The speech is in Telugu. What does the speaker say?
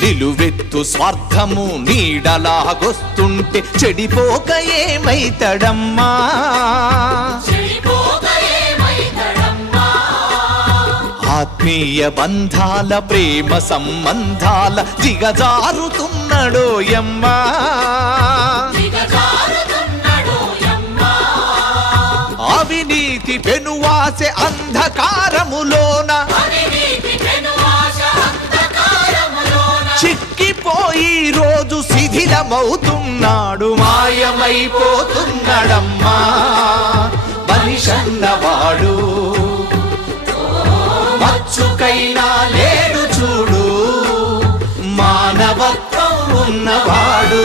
నిలువెత్తు స్వార్థము నీడలాగొస్తుంటే చెడిపోక ఏమైతడమ్మా? ఆత్మీయ బంధాల ప్రేమ సంబంధాల దిగజారుతున్నడోయమ్మా. అవినీతి పెనువాసె అంధకారములోన చిక్కిపోయి రోజు శిథిలమవుతున్నాడు, మాయమైపోతున్నాడమ్మా మనిషన్నవాడు. మచ్చుకైనా లేడు చూడు మానవత్వం ఉన్నవాడు.